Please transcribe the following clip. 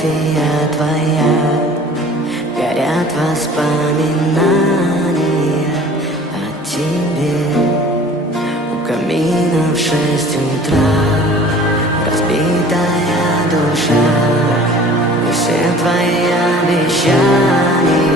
фотография твоя, горят воспоминания о тебе. У камина в 6 утра разбитая душа, и все твои обещания